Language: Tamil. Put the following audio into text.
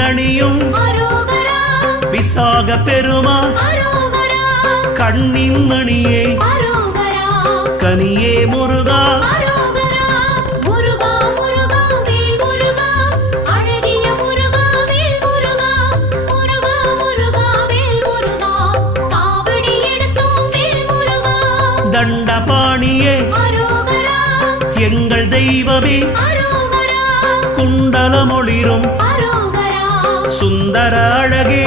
தேரணியும் விசாக பெருமான் கண்ணின் மணியே கனியே முருகா தண்டபாணியே எங்கள் தெய்வமே குண்டலமொளிரும் சுந்தர அழகே